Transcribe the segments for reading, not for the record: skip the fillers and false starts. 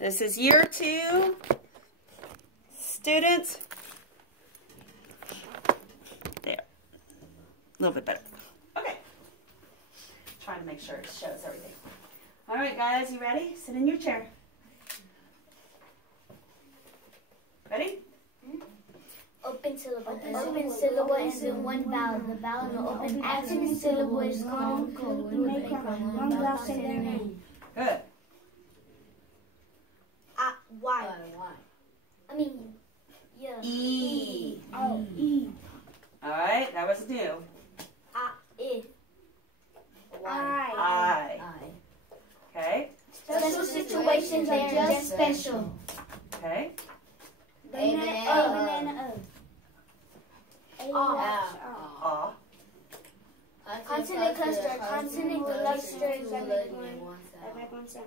This is year 2. Students. There. A little bit better. Okay. Trying to make sure it shows everything. All right, guys, you ready? Sit in your chair. Ready? Open syllable. Open syllable is in one vowel. The vowel in the open accent syllable is called code. One vowel say their name. Good. Y. I mean, yeah. E. Oh, E. All right, that was new. I. I. Okay. Special situations are just special. Okay. Banana O. Consonant cluster. Consonant cluster is like one sound.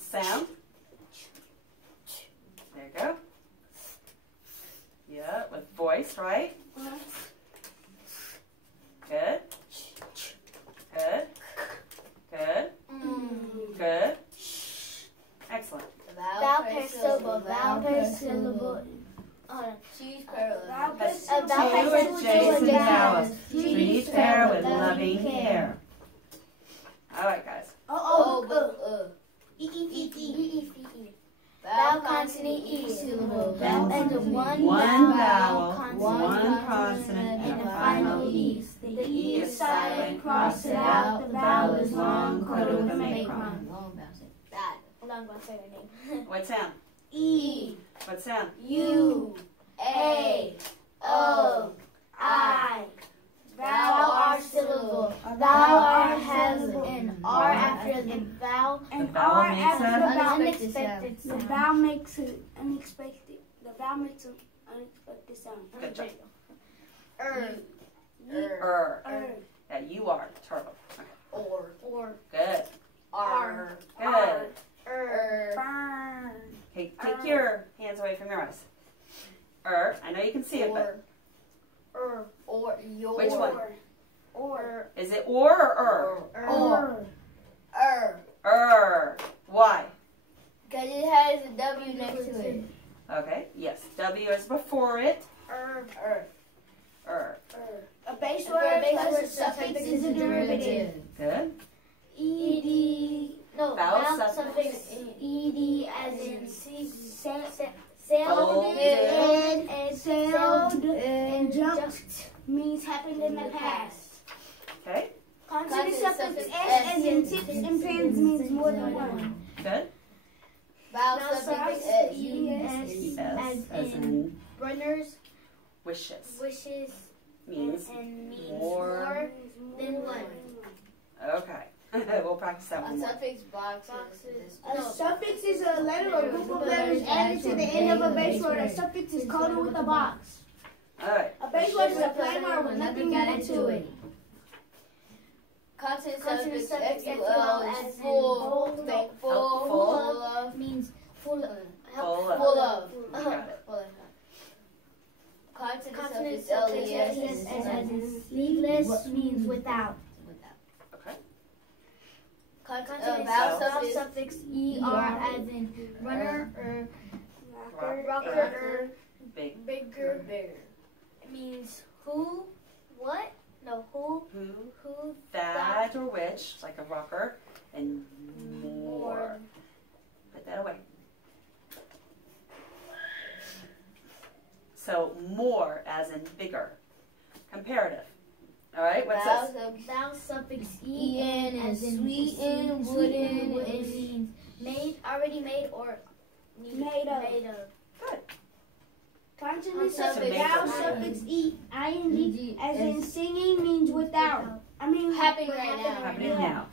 Sound. There you go. Yeah, with voice, right? Good. Good. Good. Good. Excellent. Vowel per syllable. Vowel per syllable. Choose parallel. Two adjacent vowels. For each pair with loving care. All right, guys. Vowel consonant E syllable. And the one vowel, consonant, one consonant, and the final E. The E is silent. Cross it out. The vowel is long. Coded with a macron. Long vowel. Say your name. What sound? E. What sound? U. A. O. I. Vowel R syllable. Vowel R has an R after the vowel. The vowel makes an Unexpected sound. The vowel makes an unexpected. The vowel makes an unexpected sound. Good job. Yeah, you are turtle. Okay. Or. Good. R. Good. Burn. Okay, take your hands away from your eyes. I know you can see it, but Or. Your. which one? Or. Is it or? Or. Why? Because it has a W next to it. Okay, yes. W is before it. A base A word base plus word a suffix is a derivative. Good. Ed. No. Vowel Vowel suffix. suffix. Ed as in Folded. and Sailed and and jumped means happened in the past. Okay. Consonant suffix S as in tips and pins means more than one. Good. Vowel Vowel suffix suffix Yes, as in runners, wishes. wishes, Means and means more. than one. Okay. We'll practice that one A more. suffix boxes. A suffix is a letter or group of letters added to the end of a base word. A suffix is coded with a box. All right. A base word is a plain word with nothing added to it. Consonant Consonant suffix suffix FUL as is in full. full. Like Full full of. Means full of. Full of. Full of. You got it. Full of. Consonant Consonant suffix suffix LES as in sleeveless means without. Okay. Consonant Vowel suffix ER as in runner or rocker. Big. Bigger. It means who, what? No, who, That or which, like a rocker, and more. Put that away. So more as in bigger. Comparative. All right, what's this? Vowel suffix EN as in sweeten, wooden. It means made, already made, or Made of. Good. Consonant Suffix. suffix vowel suffix ing as in singing means without. I mean Happening right now. Happening now.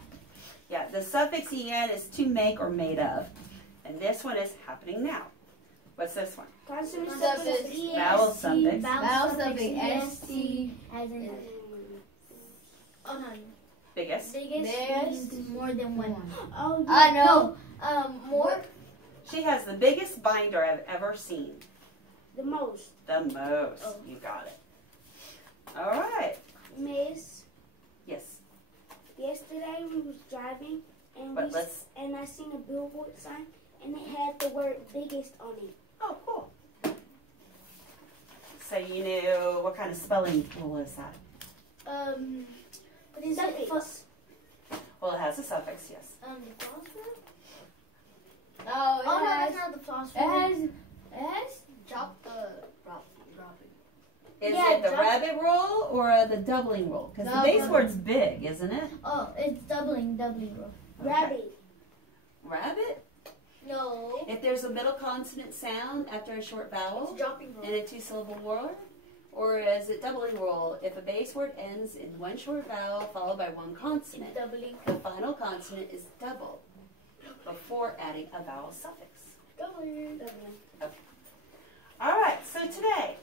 Yeah, the suffix en is to make or made of. And this one is happening now. What's this one? Consonant Suffix. suffix est. Vowel suffix. Vowel suffix ST as in Biggest. biggest means more than one. Oh, I know. More. She has the biggest binder I've ever seen. the most. The most. You got it. All right. Miss, Yes. yesterday we was driving and But let's and I seen a billboard sign, and it had the word biggest on it. Oh, cool. So you knew what kind of spelling rule is that? What is it? Well, it has a suffix, yes. The phosphor? Oh, Oh, no, has, that's not the phosphor. it has drop the dropping. Is Yeah, it the rabbit rule or the doubling rule? Because the base Doubling. word's big, isn't it? Oh, it's doubling rule. Rabbit. Rabbit? No. If there's a middle consonant sound after a short vowel Dropping rule. in a two-syllable word? Or is it doubling rule? If a base word ends in one short vowel followed by one consonant, Doubling. the final consonant is doubled before adding a vowel suffix. Doubling. All right, so today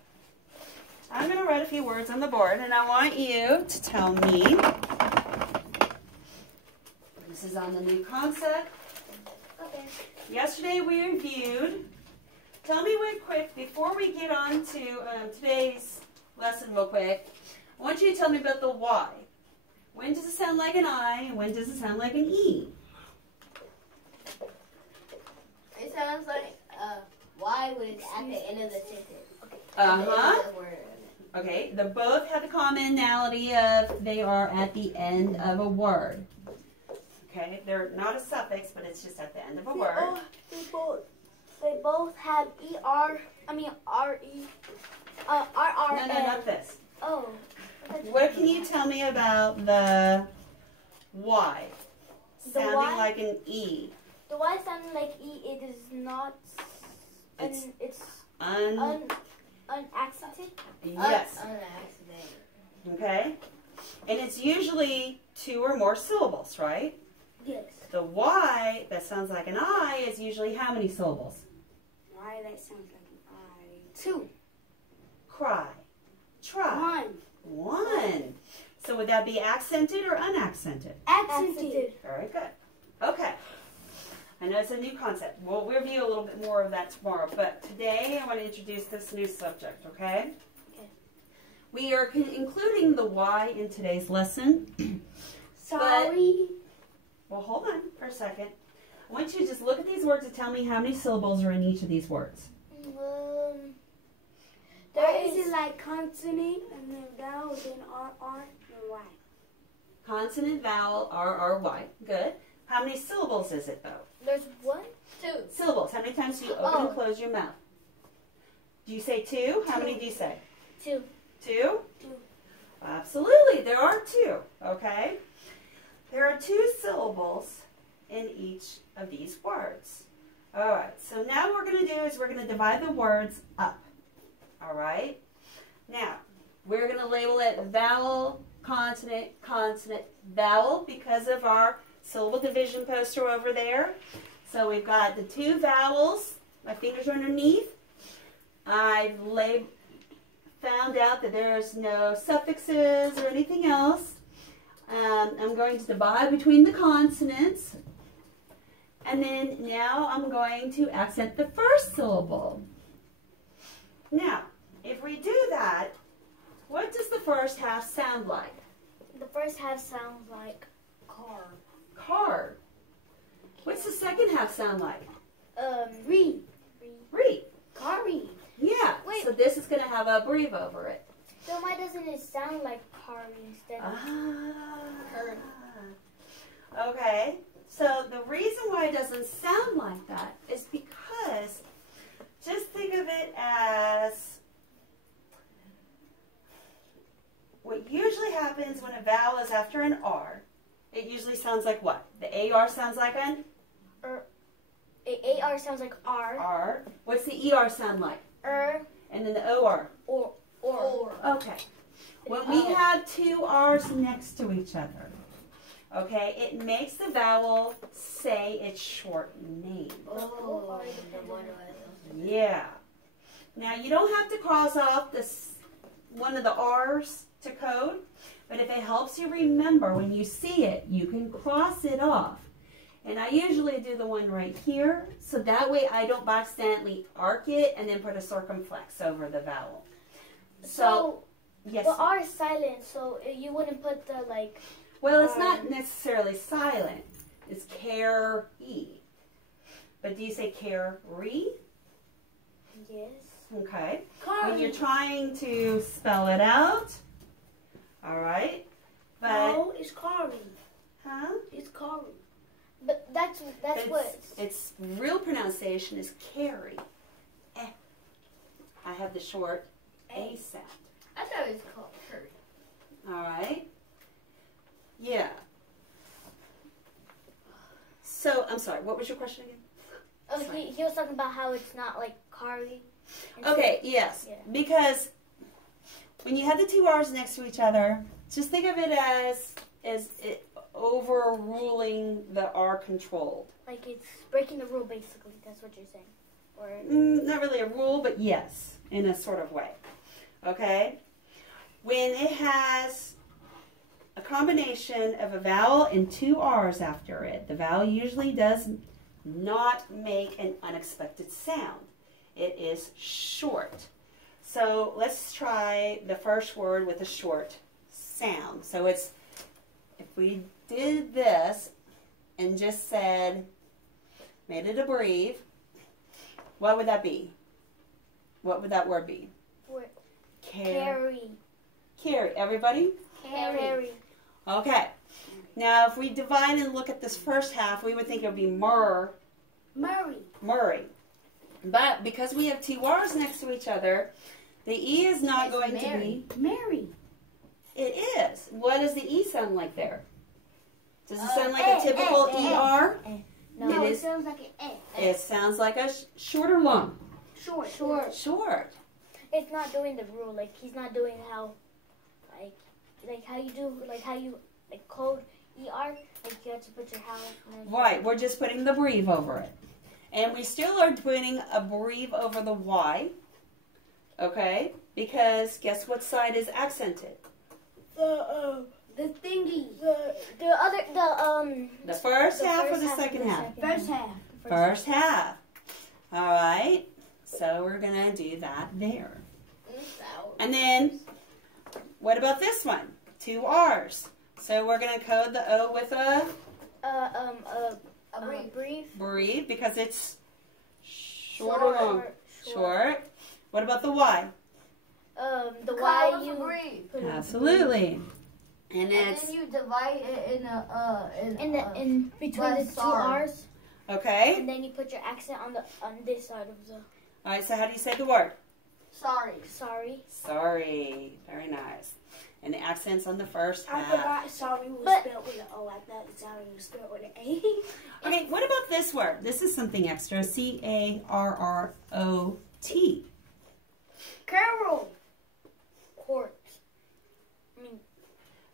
I'm going to write a few words on the board, and I want you to tell me. This is on the new concept. Okay. Yesterday we reviewed. Tell me real quick, before we get on to today's lesson real quick, I want you to tell me about the Y. When does it sound like an I, and when does it sound like an E? It sounds like Y when it's at the end of the sentence. Uh-huh. The word. Okay, they both have the commonality of they are at the end of a word. Okay, they're not a suffix, but it's just at the end of a word. They both have R-E. R-R. No, not this. Oh. What can you tell me about the Y? Sounding Y? like an E. The Y sounding like E, it is not. It's It's unaccented. Yes. On accident. Okay. And it's usually two or more syllables, right? Yes. The Y that sounds like an I is usually how many syllables? Why that sounds like an I. 2. Cry. Try. 1. One. So would that be accented or unaccented? Accented. Very good. Okay. I know it's a new concept. We'll review a little bit more of that tomorrow, but today I want to introduce this new subject, okay? Okay. We are including the Y in today's lesson. Sorry. Well, hold on for a second. I want you to just look at these words and tell me how many syllables are in each of these words. There is it like consonant and then vowel, then R, and Y. Consonant, vowel, R, R, Y. Good. How many syllables is it, though? There's 1, 2. Syllables. How many times do you open and close your mouth? Do you say 2? How many do you say? 2. 2? 2. Absolutely. There are 2. Okay? There are 2 syllables in each of these words. All right. So now what we're going to do is we're going to divide the words up. All right? Now, we're going to label it vowel, consonant, consonant, vowel because of our syllable division poster over there. So we've got the 2 vowels. My fingers are underneath. I've found out that there's no suffixes or anything else. I'm going to divide between the consonants. And then now I'm going to accent the first syllable. Now, if we do that, what does the first half sound like? The first half sounds like car. Car. What's the second half sound like? Read. Read. Carry. Yeah. Wait. So this is going to have a breve over it. Then why doesn't it sound like car instead of Ah. Okay. So the reason why it doesn't sound like that is because just think of it as what usually happens when a vowel is after an R. It usually sounds like what? The AR sounds like an AR sounds like R. R. What's the ER sound like? And then the OR. Or. Okay. When we have 2 R's next to each other, okay, it makes the vowel say its short name. Oh, Yeah. Now, you don't have to cross off one of the R's to code, but if it helps you remember, when you see it, you can cross it off. And I usually do the one right here, so that way I don't accidentally arc it and then put a circumflex over the vowel. So yes. But R is silent, so you wouldn't put the like. Well, it's not necessarily silent. It's care-e. But do you say carry? Yes. Okay. Carry. When you're trying to spell it out. All right. But, No, it's carry. huh? It's carry. But that's what. Its real pronunciation is carry. Eh. I have the short A sound. I thought it was called curry. All right. Yeah. So, I'm sorry, what was your question again? Oh, he was talking about how it's not like curry. Okay, yes. Yeah. Because when you have the two R's next to each other, just think of it as it overruling the R controlled. Like it's breaking the rule, basically. That's what you're saying. Or Not really a rule, but yes, in a sort of way. Okay? When it has a combination of a vowel and two R's after it, the vowel usually does not make an unexpected sound. It is short. So let's try the first word with a short sound. So it's, if we did this and just said, made it a breathe, what would that be? What would that word be? carry. Carry. Everybody? Carry. Okay. Now, if we divide and look at this first half, we would think it would be Murray. But because we have two R's next to each other, the E is not going to be Mary. It is. What does the E sound like there? Does it sound like a typical ER? No, It It is. sounds like an It sounds like a short or long? Short. Short. it's not doing the rule. Like he's not doing how, like how you do, like how you like code ER. Like you have to put your house. Right. We're just putting the breathe over it. And we still are putting a breathe over the Y. Okay? Because guess what side is accented? The thingy. The first the half or first the half second or the half? First half. First half. All right. So we're going to do that there. And then, what about this one? Two R's. So we're going to code the O with a brief. breathe because it's short or long? Short. What about the Y? The Y you put in Absolutely. And And it's, then you divide it in between the two R's, okay. and then you put your accent on this side of the. All right, so how do you say the word? Sorry. Sorry. Sorry. Very nice. And the accent's on the first I half. forgot sorry was But- spelled with an O. I thought sorry was spelled with an A. Okay, what about this word? This is something extra. C-A-R-R-O-T. Carol. Court.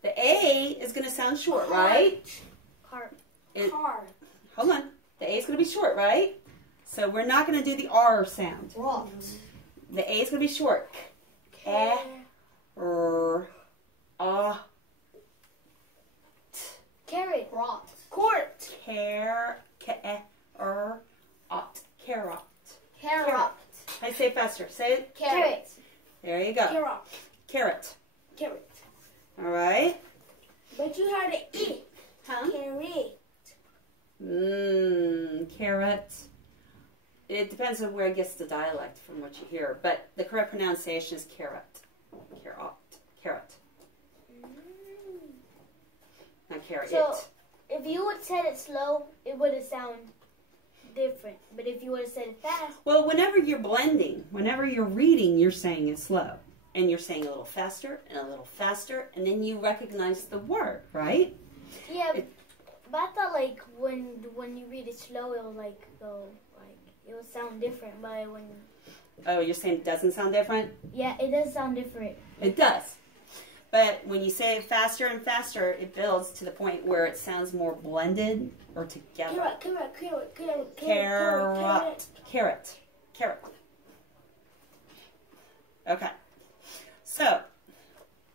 The A is going to sound short, right? Cart. It- Car. Hold on. The A is going to be short, right? So we're not going to do the R sound. Rot. The A is going to be short. R, A, Carrot. Rot. Court. Carrot. Carrot. Carrot. I say it faster. Say it. Carrot. There you go. Carrot. Carrot. Carrot. All right. But you heard it. E. Huh? Carrot. Carrot. It depends on where it gets the dialect from what you hear, but the correct pronunciation is carrot. Carrot. Carrot. Not carrot. So if you would said it slow, it would have sounded different. But if you would have said it fast, Well, whenever you're blending, whenever you're reading, you're saying it slow. And you're saying a little faster and a little faster, and then you recognize the word, right? yeah. But I thought like when you read it slow, it will like go like it will sound different. But when Oh, you're saying it doesn't sound different? yeah, it does sound different. It does. But when you say it faster and faster, it builds to the point where it sounds more blended or together. Carrot. Carrot. Carrot. Okay. So,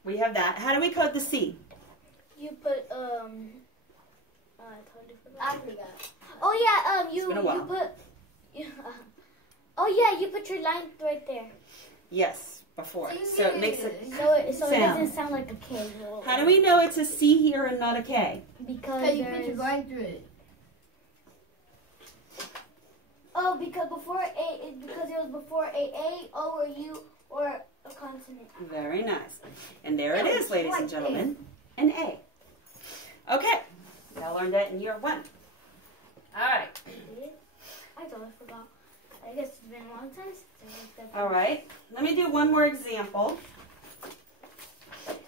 we have that. How do we code the C? You put I totally forgot. I forgot. Oh yeah, It's been a while. you put. Oh yeah, you put your line right there, Yes, before. So it makes it... so it Sound. doesn't sound like a K. How do we know it's a C here and not a K? Because Because you put your there's line through it. No, because it was before a O or U or a consonant. Very nice. And there it is, ladies and gentlemen, an A. Okay, y'all learned that in year 1. All right. I totally forgot. I guess it's been a long time since I looked up. All right, let me do one more example.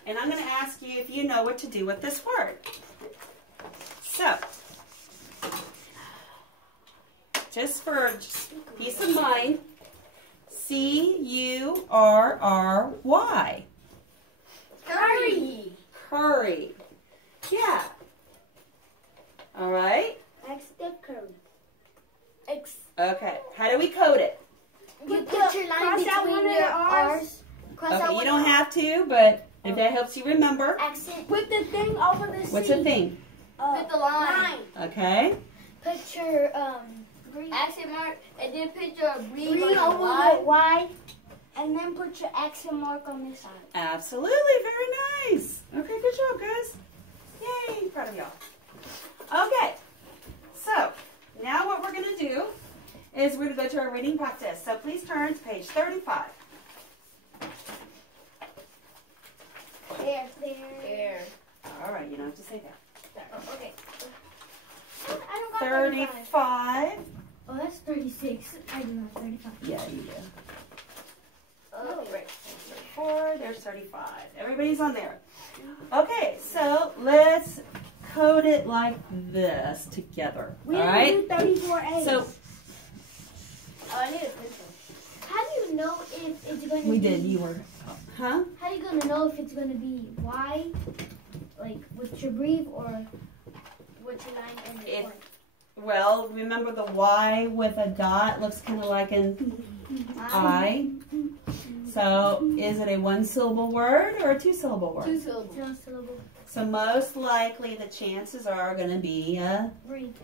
And I'm going to ask you if you know what to do with this word. So, just for peace of mind, C-U-R-R-Y. Curry. Curry. Yeah. All right. Extra curry. Okay. How do we code it? You put your line cross out one between of your the R's. Cross out Okay, one you don't of have to, but if that helps you remember. accent. Put the thing over the C. What's the thing? Put the line. Okay. Put your green Accent mark, and then put your breathe Green on over the the Y. Y. And then put your accent mark on this side. Absolutely. Very nice. Okay, good job, guys. Yay. Proud of y'all. Okay. So, now what we're going to do is we're going to go to our reading practice. So, please turn to page 35. There. All right, you don't have to say that. Oh, okay. I don't got 35. Oh, that's 36. I do not 35. Yeah, you do. Oh, right. 4, there's 35. Everybody's on there. Okay, so let's code it like this together. We all didn't right? do 34 A's. So, Oh, I need a pencil. How do you know if it's going to we be... did. You were. Huh? How are you going to know if it's going to be Y, like with your breathe, or with your line and your one? Well, remember the Y with a dot looks kind of like an I. So, is it a 1-syllable word or a 2-syllable word? 2 syllables. Two syllable. So, most likely the chances are going to be a... Breathe.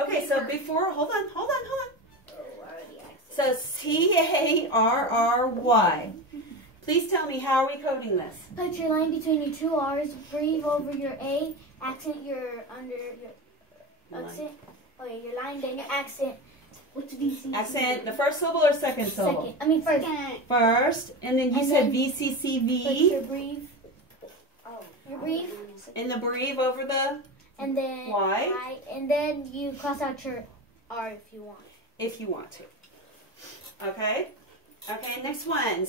Okay, so before... Hold on. Oh, already accent. So, C-A-R-R-Y. Please tell me, how are we coding this? Put your line between your two R's, breathe over your A, accent your under your accent. Oh yeah, your line, then your accent. What's VCC? Accent, the first syllable or second syllable? Second. I mean first. First, and then you And said then Put VCCV, your breathe. Oh. Your breathe, and the breathe over the and then Y, and then you cross out your R if you want. if you want to. Okay? Okay, next one.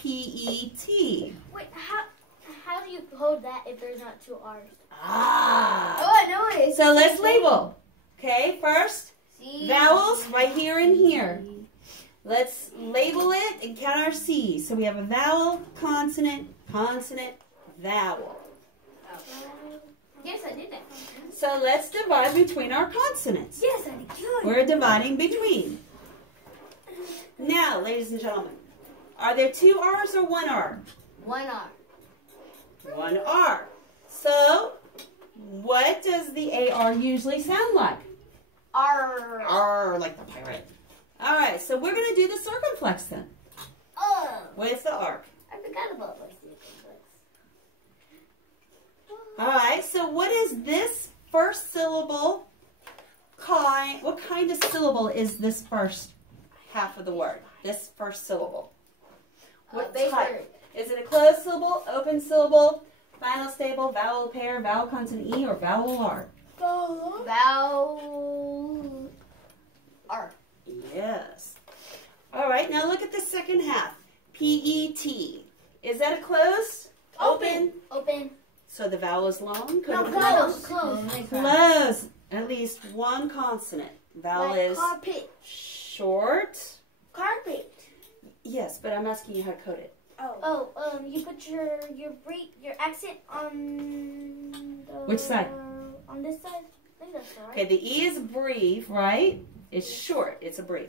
C-A-R-P-E-T. Wait, how do you code that if there's not two R's? Ah! Oh, I know it is. So let's label. Okay, first, C. vowels right here and here. Let's label it and count our C's. So we have a vowel, consonant, consonant, vowel. Yes, I did that. So let's divide between our consonants. Yes, I did. We're dividing between. Now, ladies and gentlemen, are there 2 R's or 1 R? 1 R. 1 R. So, what does the AR usually sound like? R. R, like the pirate. All right, so we're going to do the circumflex then. Oh, Where's the arc? I forgot about my circumflex. All right, so what is this first syllable kind? What kind of syllable is this first half of the word? This first syllable. What base type? word. Is it a closed syllable, open syllable, final stable, vowel pair, vowel consonant E, or vowel R? Vowel R. Yes. All right, now look at the second half. P-E-T. Is that a closed? Open? Open. So the vowel is long? No, Could it be close. Close. Close. At least one consonant. Vowel Like is carpet. short. Carpet. Yes, but I'm asking you how to code it. Oh. Oh, you put your accent on the, Which side? On this side. I think that's right. Okay, the E is brief, right? It's short. It's a brief.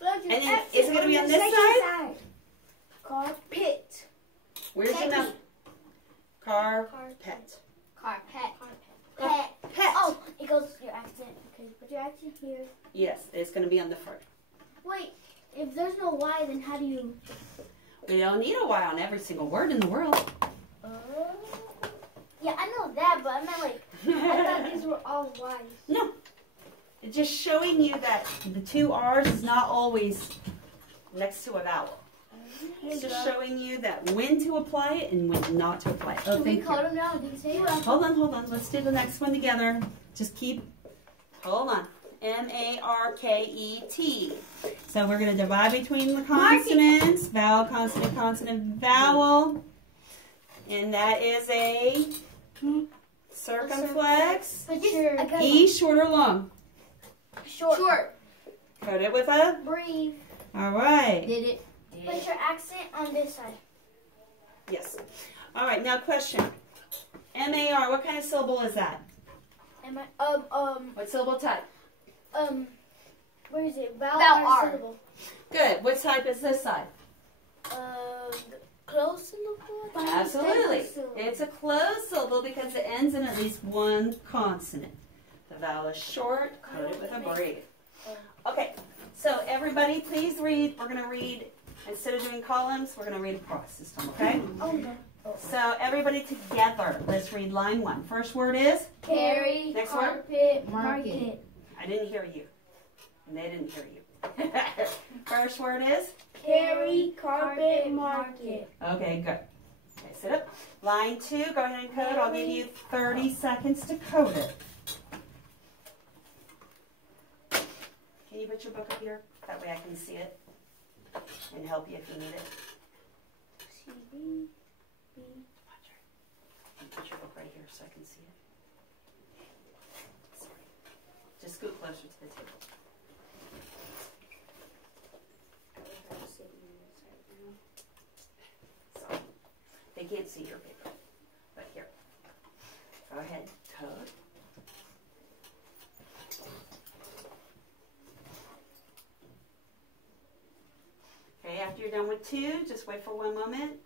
And then, is it going to be on this side? Carpet. Where's your mouth? Carpet. Carpet. Pet. Pet. Oh, it goes your accent. Okay, put your accent here. Yes, it's going to be on the front. Wait, if there's no Y, then how do you? We don't need a Y on every single word in the world. Yeah, I know that, but I meant like I thought these were all Y's. No. It's just showing you that the two R's is not always next to a vowel. It's just showing you that when to apply it and when not to apply it. Oh, thank you. them now? Did you say Hold on. Let's do the next one together. Just hold on. M-A-R-K-E-T. So we're going to divide between the consonants. Vowel, consonant, consonant, vowel. And that is a circumflex. E, short or long? Short. Code it with a? Breathe. All right. Did it? Put your accent on this side. Yes. All right, now question. M-A-R, what kind of syllable is that? What syllable type? Where is it? Vowel R. syllable. Good. What type is this side? Close syllable. Absolutely. It's a closed syllable because it ends in at least one consonant. The vowel is short, code it with a breathe. Okay, so everybody please read. We're going to read, instead of doing columns, we're going to read across this time, okay? So everybody together, let's read line 1. First word is? Carry. Next word? Carpet. Market. I didn't hear you. And they didn't hear you. First word is? Carry, carpet, market. Okay, good. Okay, sit up. Line 2, go ahead and code. I'll give you 30 seconds to code it. Can you put your book up here? That way I can see it and help you if you need it. Put your book right here so I can see it. Sorry. Just scoot closer to the table. Sorry. They can't see your paper. But here. Go ahead. Code. Okay, after you're done with 2, just wait for 1 moment.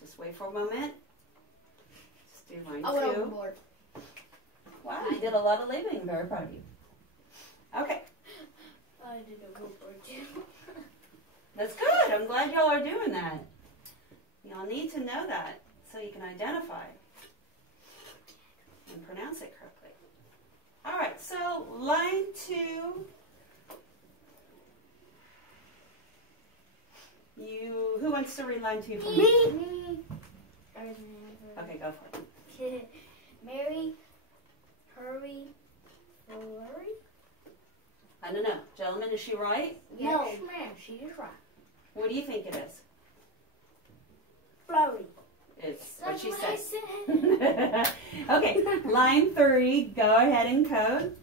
Just wait for a moment. Just do line 2. Overboard. Wow, you did a lot of labeling. I'm very proud of you. Okay. I did a overboard too. That's good. I'm glad y'all are doing that. Y'all need to know that so you can identify and pronounce it correctly. All right, so line 2. Who wants to read line 2 for me? Me. Okay, go for it. Mary, hurry, flurry. I don't know. Gentlemen, is she right? Yes, ma'am. She is right. What do you think it is? Flurry. It's what That's she what I said. Okay, line 3. Go ahead and code.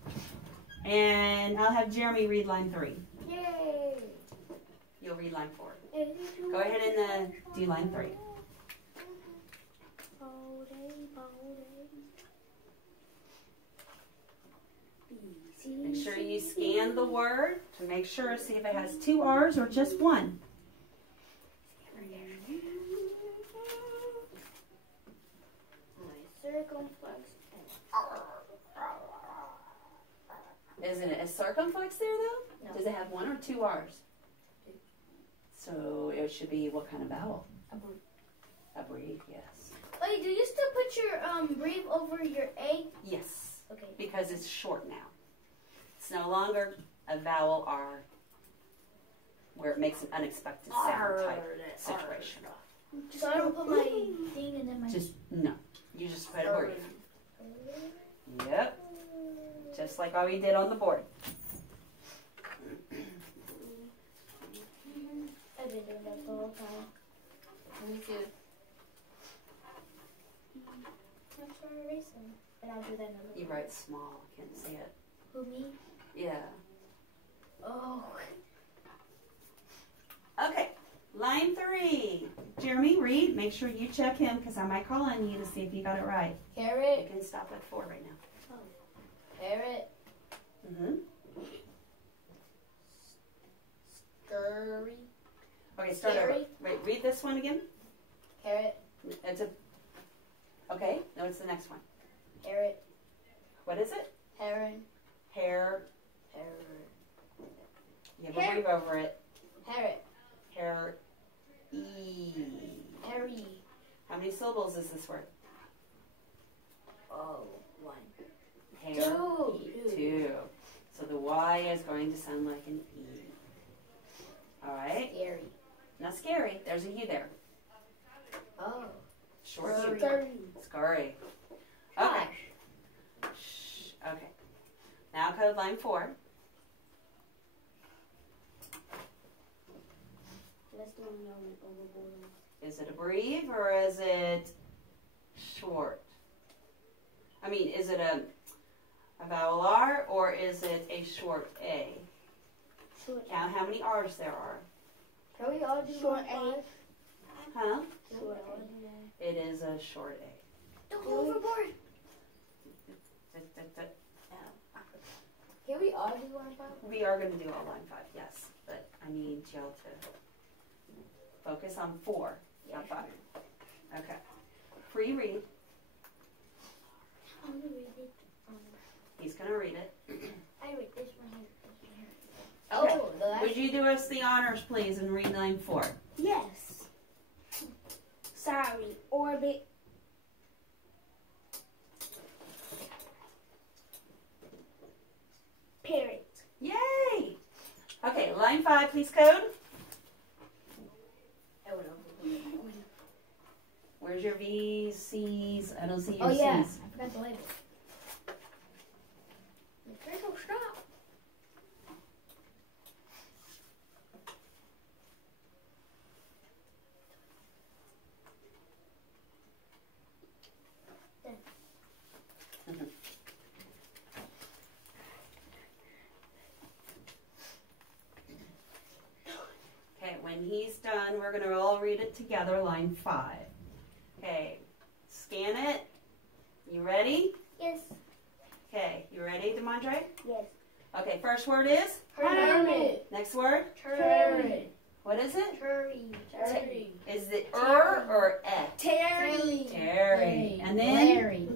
And I'll have Jeremy read line 3. Yay. You'll read line 4. Go ahead and do line 3. Make sure you scan the word to make sure, see if it has 2 R's or just 1. Isn't it a circumflex there though? No. Does it have 1 or 2 R's? So it should be what kind of vowel? A breathe. A breathe, yes. Wait, do you still put your breathe over your A? Yes, Okay. because it's short now. It's no longer a vowel R where it makes an unexpected sound type situation. So I don't put my thing and then my. Just, no. You just put a breathe. Yep. Just like all we did on the board. I've been doing that the whole time. Me too. That's for a reason. And I'll do that another You write small. I can't see it. Who, me? Yeah. Oh. Okay. Line 3. Jeremy, read. Make sure you check him because I might call on you to see if you got it right. You Carrot. can stop at 4 right now. Carrot. Mm-hmm. Scurry. Okay, start over. Scary. Wait, read this one again. Carrot. It's a. Okay, no, it's the next one. Carrot. What is it? Heron. Hair. Heron. You have a breathe over it. Parrot. Hair. E. There's a U there. Oh. Short U. Scurry. Scurry. Okay. Shh. Okay. Now code line 4. Let's do another overboard. Is it a breve or is it short? I mean, is it a vowel R or is it a short A? Short Count how many R's there are. Can we all do Short one A. five? Huh? Short A. It is a short A. Don't go overboard. Can we all do one five? We are going to do all line 5, yes. But I need y'all to focus on 4, not 5. Okay. Free read. I'm gonna read it. He's going to read it. I read this one here. Okay. Oh, the last Would you do us the honors, please, and read line 4? Yes. Sorry. Orbit. Parrot. Yay! Okay, line 5, please code. I went over. Where's your V's, C's? I don't see your Oh yeah, C's. I forgot the label. Draco, stop. Okay, when he's done, we're going to all read it together, line 5. Okay, scan it. You ready? Yes. Okay, you ready, Demondre? Yes. Okay, first word is? Hermit. Next word? Turret. What is it? Hurry. Terry. Is it or eh? Terry. Terry. And then? Larry.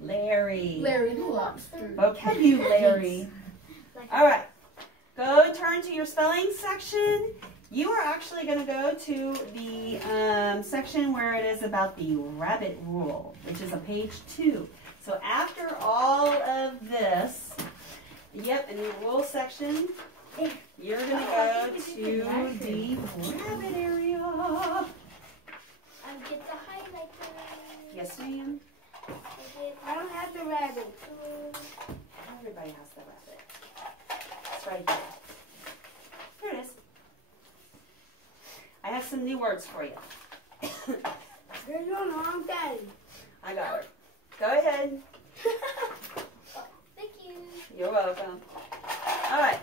Larry. Larry the lobster. Vocabulary. All right. Go turn to your spelling section. You are actually going to go to the section where it is about the rabbit rule, which is on page 2. So after all of this, yep, in the rule section, you're going to go to the rabbit area. I get the highlighter. Yes, ma'am. I don't have the rabbit. Everybody has the rabbit. It's right there. Here it is. I have some new words for you. Girl, you don't know I'm daddy. I got her. Go ahead. Thank you. You're welcome. All right.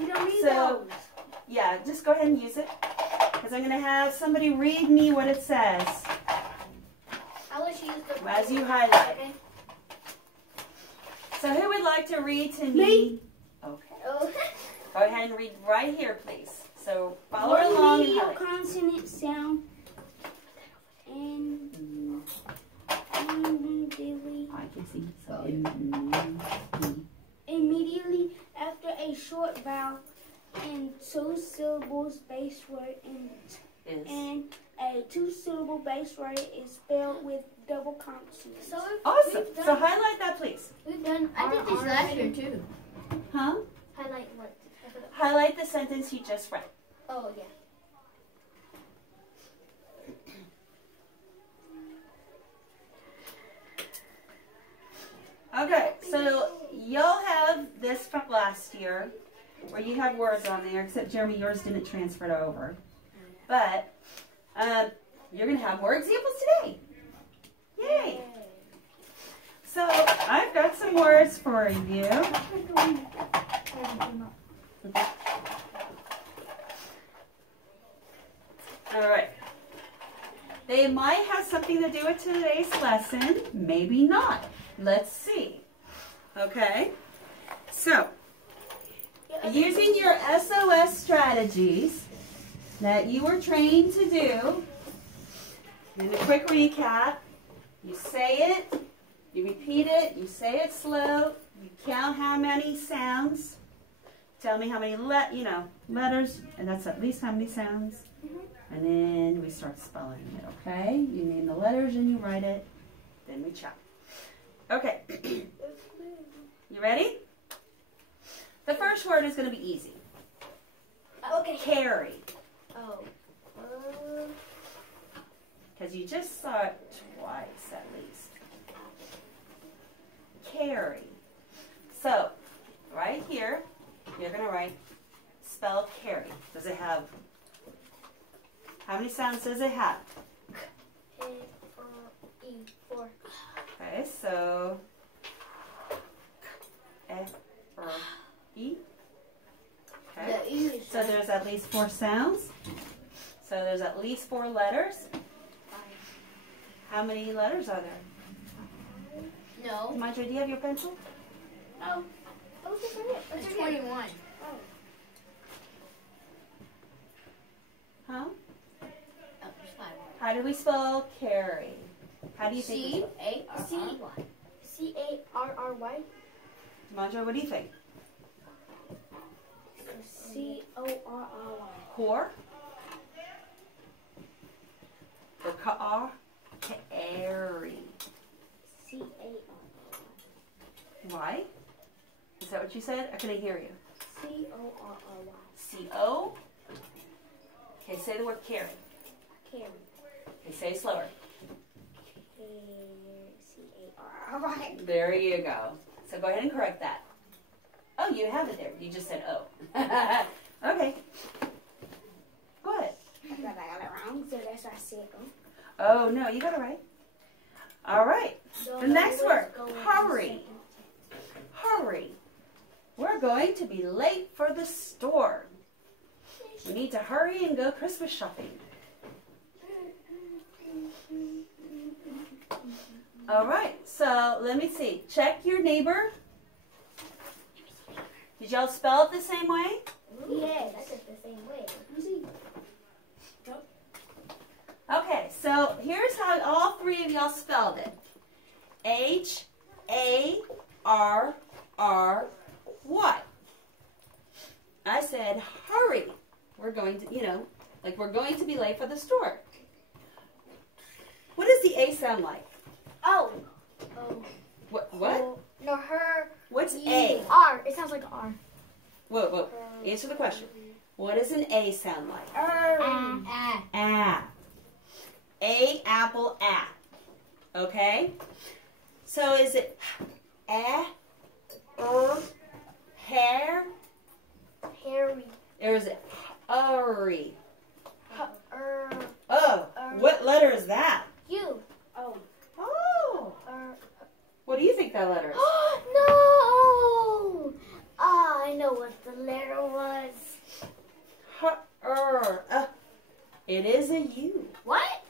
You don't need So, those. yeah, just go ahead and use it. Because I'm going to have somebody read me what it says I'll let you use the as you highlight. Okay. So who would like to read to me? Me. Okay. Oh. Go ahead and read right here, please. So follow One along and medial highlight. consonant sound and immediately I can see. So immediately after a short vowel and 2 syllables base word and a 2-syllable base word is spelled with double consonants. So awesome. we've done, So highlight that, please. we've done. I did this last year too. Huh? Highlight what? Highlight the sentence you just read. Oh yeah. Okay, so y'all have this from last year where you have words on there, except Jeremy, yours didn't transfer it over. But you're going to have more examples today. Yay! So I've got some words for you. All right. They might have something to do with today's lesson, maybe not. Let's see. Okay? So, using your SOS strategies that you were trained to do, in a quick recap, you say it, you repeat it, you say it slow, you count how many sounds, tell me how many letters, and that's at least how many sounds, and then we start spelling it, okay? You name the letters and you write it, then we check. Okay, you ready? The first word is going to be easy. Okay. Carry. Oh. because you just saw it twice at least. Carry. So, right here, you're going to write, spell carry. Does it have, how many sounds does it have? K-R-E, 4. Okay, so, F-R-E. Okay, The E is so there's at least 4 sounds. So there's at least 4 letters. How many letters are there? no. Madre, do you have your pencil? Oh. Oh, it's right here. It's 21. Huh? Oh, there's 5 more. How do we spell carry? How do you think? we spell- C-A-R-R-Y. C-A-R-R-Y. Madre, what do you think? C-O-R-R-Y. Core? Or ka-ar? Carry. C-A-R-R-Y. Why? Is that what you said? I couldn't hear you. C-O-R-R-Y. C-O? Okay, say the word carry. Carry. Okay, say it slower. C-A-R-R-Y. There you go. So go ahead and correct that. Oh, you have it there. You just said oh. Okay. Go ahead. I thought I got it wrong, so that's why I said oh. Oh, no, you got it right. All right. The next word, hurry. Hurry. We're going to be late for the store. We need to hurry and go Christmas shopping. All right, so let me see. Check your neighbor. Did y'all spell it the same way? Yes. That's it the same way. Okay, so here's how all 3 of y'all spelled it. H-A-R-R-Y. I said, hurry. We're going to, like we're going to be late for the store. What does the A sound like? Oh. What? Oh. No, her. What's A? R. It sounds like R. Whoa. Answer the question. What does an A sound like? Ah. A, apple, ah. Okay? So is it hair? Harry. Or is it hurry? Oh. What letter is that? You. Oh. Oh. What do you think that letter is? No! Ah, I know what the letter was. It is a U. What?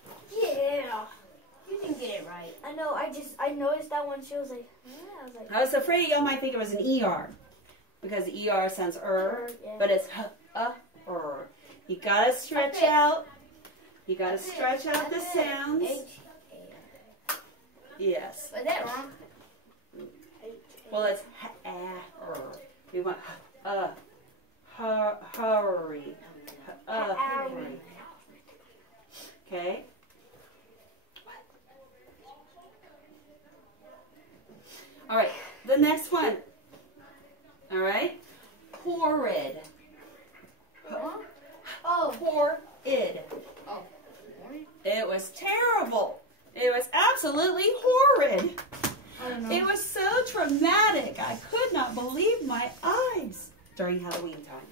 Yeah. You didn't get it right. I know. I noticed that one. She was like, I was like, I was afraid y'all might think it was an ER because ER sounds yeah. but it's You gotta stretch out. You gotta stretch out the sounds. H-A-R. Yes. Was that wrong? Well, it's We want hurry. Hurry. Okay. All right. The next one. All right. Horrid. Oh. Horrid. Oh. It was terrible. It was absolutely horrid. I don't know. It was so traumatic. I could not believe my eyes during Halloween time.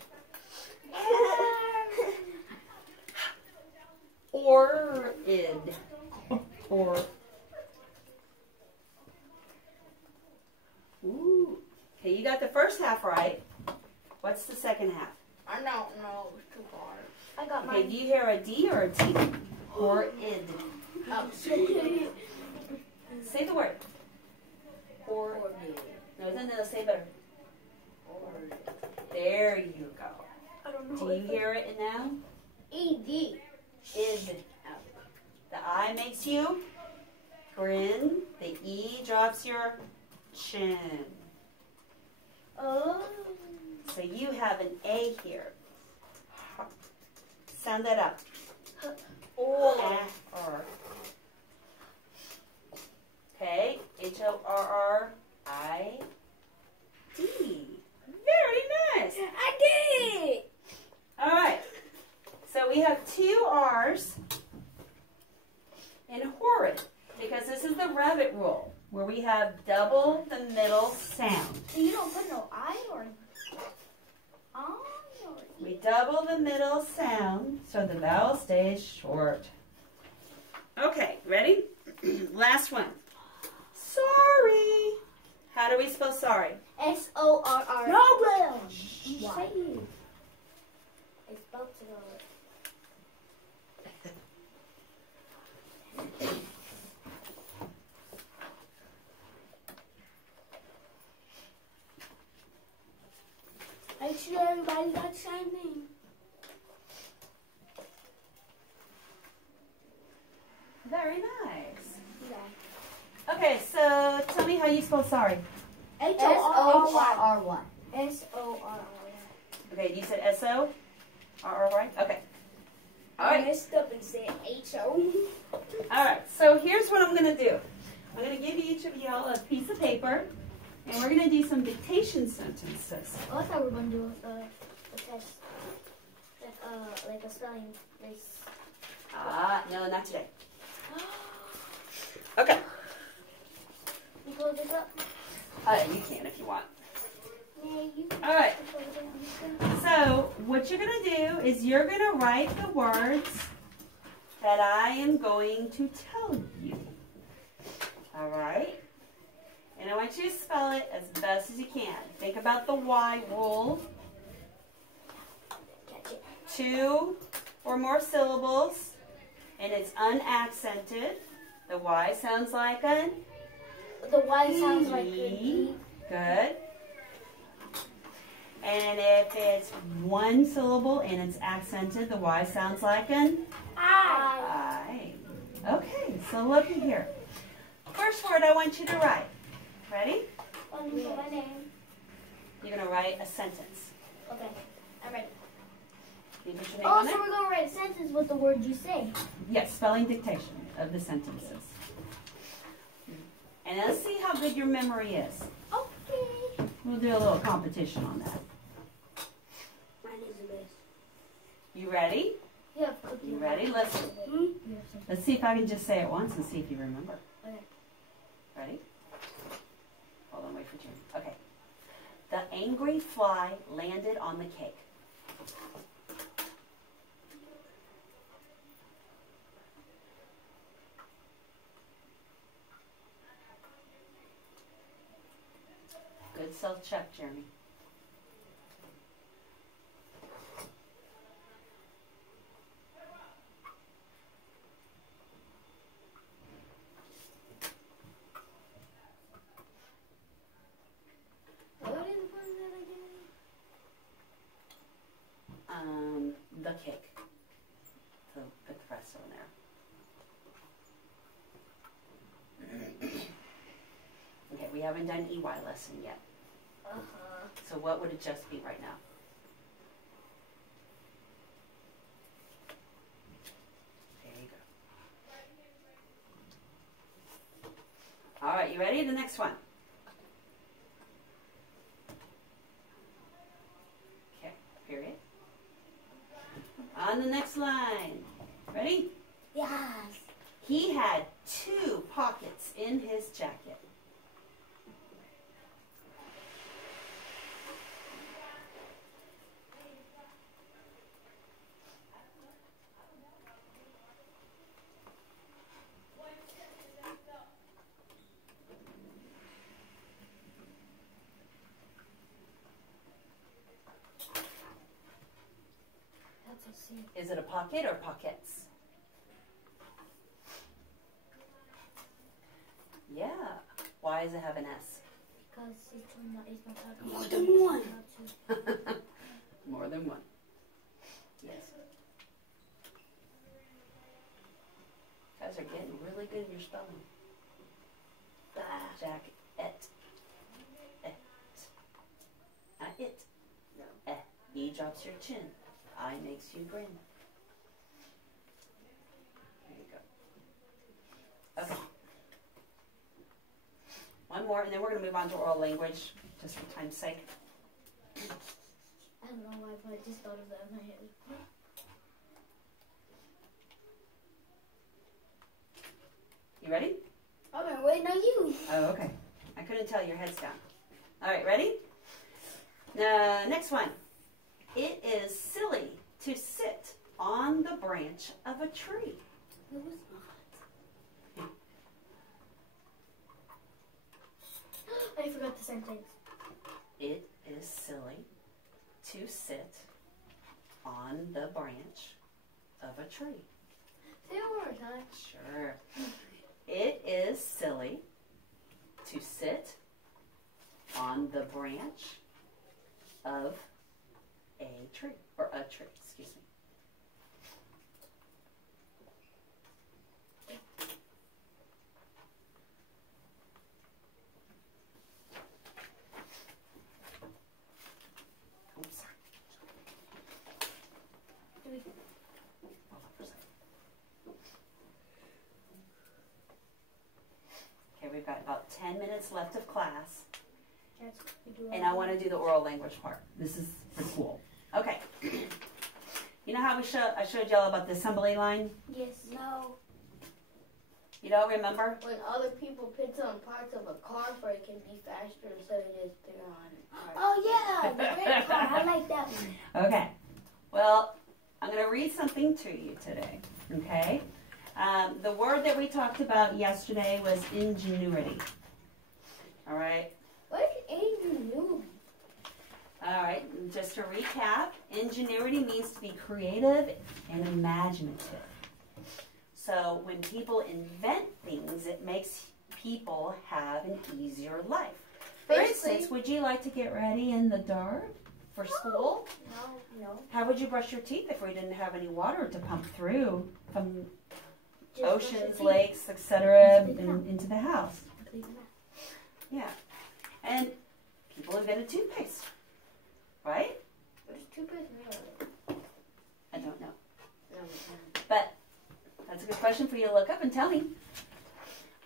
Horrid. Ooh. Okay, you got the first half right. What's the second half? I don't know. It was too hard. I got Okay, mine. do you hear a D or a T? Horrid. Oh. Say the word. Horrid. No, say better. There you go. I don't know. Do you hear it now? E-D. Id. The I makes you grin. The E drops your chin. Oh. So you have an A here. Sound that up. R. Okay. H-O-R-R-I-D. Very nice. I did it. All right. So we have 2 R's. rule where we have double the middle sound. So you don't put no I or or We double the middle sound so the vowel stays short. Okay, ready? Last one. Sorry. How do we spell sorry? SORR. No, Will. Why? Say it. It's spelled to go. Make sure everybody got the same name. Very nice. Yeah. Okay, so tell me how you spell sorry. SORR. SORR1. SORR. Okay, you said S-O-R-R-Y? Okay. All I right. messed up and said HO. All right, so here's what I'm going to do. I'm going to give each of y'all a piece of paper, and we're going to do some dictation sentences. Oh, I thought we were going to do a test. Like a spelling race. No, not today. Okay. You close this up? You can if you want. Yeah, you. All right. So what you're going to do is you're going to write the words that I am going to tell you. All right? And I want you to spell it as best as you can. Think about the Y rule. Catch it. 2 or more syllables, and it's unaccented. The Y sounds like an The Y sounds like an E. E. Good. And if it's 1 syllable and it's accented, the Y sounds like an I. Okay, so looky here. First word I want you to write. Ready? My name. You're going to write a sentence. Okay, I'm ready. You put your name Oh, on so it? we're going to write a sentence with the words you say. Yes, spelling dictation of the sentences. And let's see how good your memory is. Okay. We'll do a little competition on that. Mine is the best. You ready? You have cookie. You ready? Let's see if I can just say it once and see if you remember. Okay. Ready? Hold on, wait for Jim. Okay. The angry fly landed on the cake. Good self-check, Jeremy. What is the one that I did? The cake. So put the rest on there. Okay, we haven't done EY lesson yet. Uh-huh. So what would it just be right now? There you go. All right, you ready? The next one. Okay, period. On the next line. Ready? Yes. He had 2 pockets in his jacket. That's a C. Is it a pocket or pockets? Yeah. Why does it have an S? Because it's not talking More about than one. not to. More than one. Yes. You guys are getting really good at your spelling. Jack, et. Et. It. No. E drops your chin. I makes you grin. There you go. Okay. One more, and then we're going to move on to oral language, just for time's sake. I don't know why, but I just thought of that in my head. You ready? I've been waiting on you. Oh, okay. I couldn't tell your head's down. All right, ready? Next one. It is silly to sit on the branch of a tree. No, it's not. I forgot the sentence. It is silly to sit on the branch of a tree. Say it one more time. Sure. It is silly to sit on the branch of a tree, or a tree, excuse me. Oops, sorry. Hold on for a second. Okay, we've got about 10 minutes left of class. And I want to do the oral language part. This is for school. Okay. You know how I showed y'all about the assembly line? Yes. No. You don't remember? When other people put some parts of a car for it can be faster instead of just bigger on it. Oh yeah, the red car. I like that one. Okay. Well, I'm going to read something to you today. Okay? The word that we talked about yesterday was ingenuity. All right? What is ingenuity? All right, just to recap, ingenuity means to be creative and imaginative. So when people invent things, it makes people have an easier life. For instance, would you like to get ready in the dark for school? No. How would you brush your teeth if we didn't have any water to pump through from oceans, lakes, etc., into the house? Yeah. And people invented toothpaste, right? What is toothpaste made of? I don't know. But that's a good question for you to look up and tell me.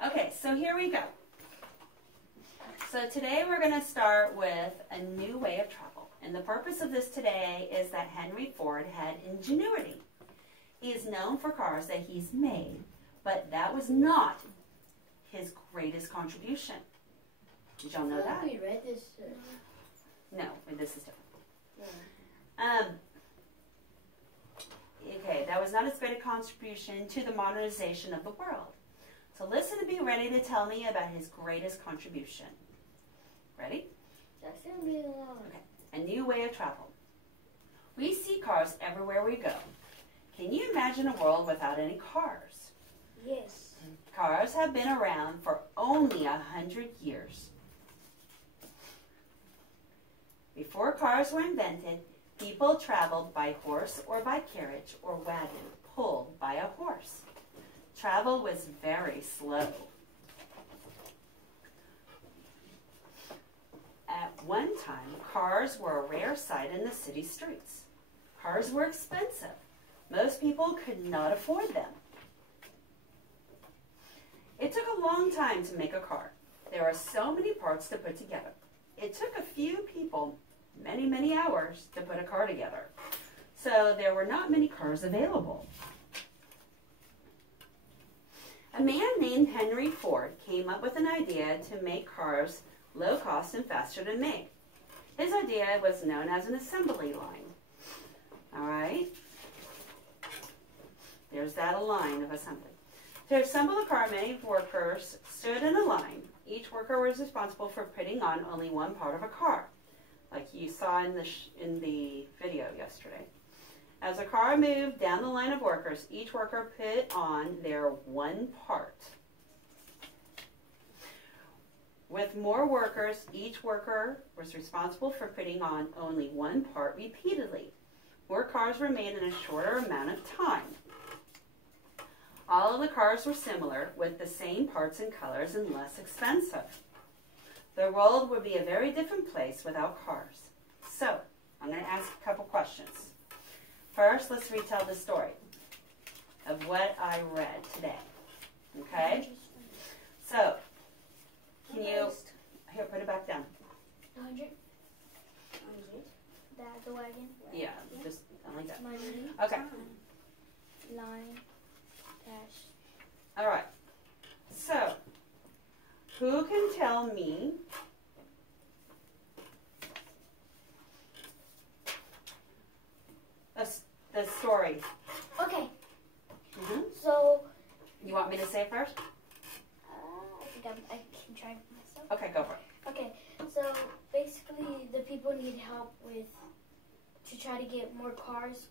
Okay, so here we go. So today we're going to start with a new way of travel. And the purpose of this today is that Henry Ford had ingenuity. He is known for cars that he's made, but that was not his greatest contribution. Did y'all know that? We read this. No, this is different. Yeah. Okay, that was not his greatest contribution to the modernization of the world. So listen and be ready to tell me about his greatest contribution. Ready? That's gonna be long. Okay, a new way of travel. We see cars everywhere we go. Can you imagine a world without any cars? Yes. Cars have been around for only 100 years. Before cars were invented, people traveled by horse or by carriage or wagon pulled by a horse. Travel was very slow. At one time, cars were a rare sight in the city streets. Cars were expensive. Most people could not afford them. It took a long time to make a car. There are so many parts to put together. It took a few people many, many hours to put a car together. So there were not many cars available. A man named Henry Ford came up with an idea to make cars low cost and faster to make. His idea was known as an assembly line. All right? There's that, a line of assembly. To assemble a car, many workers stood in a line. Each worker was responsible for putting on only one part of a car, like you saw in the video yesterday. As the car moved down the line of workers, each worker put on their one part. With more workers, each worker was responsible for putting on only one part repeatedly. More cars were made in a shorter amount of time. All of the cars were similar, with the same parts and colors, and less expensive. The world would be a very different place without cars. So, I'm going to ask a couple questions. First, let's retell the story of what I read today. Okay? So, can you, here, put it back down. 100. The wagon. Yeah, just like that. Money. Okay. Line. Dash. All right. So, who can tell me the story? Okay. Mm-hmm. So. You want me to say it first? I think I can try myself. Okay, go for it. Okay. So basically, the people need help to try to get more cars,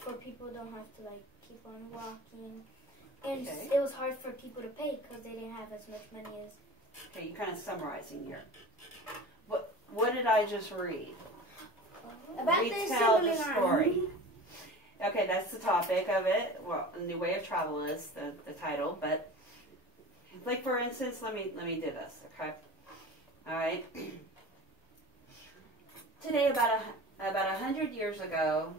for people don't have to like keep on walking, and Okay. it was hard for people to pay because they didn't have as much money as. Okay, you're kind of summarizing here. What did I just read? About the Retell the assembly line. story. Okay, that's the topic of it. Well, a new way of travel is the title, but like for instance, let me do this. Okay, all right. Today, about 100 years ago,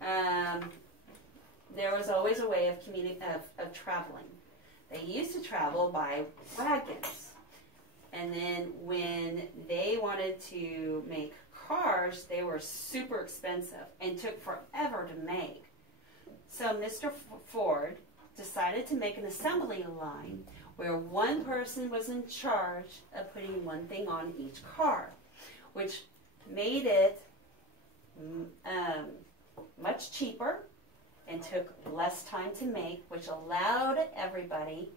there was always a way of traveling. They used to travel by wagons, and then when they wanted to make cars, they were super expensive and took forever to make. So Mr. Ford decided to make an assembly line where one person was in charge of putting one thing on each car, which made it much cheaper and took less time to make, which allowed everybody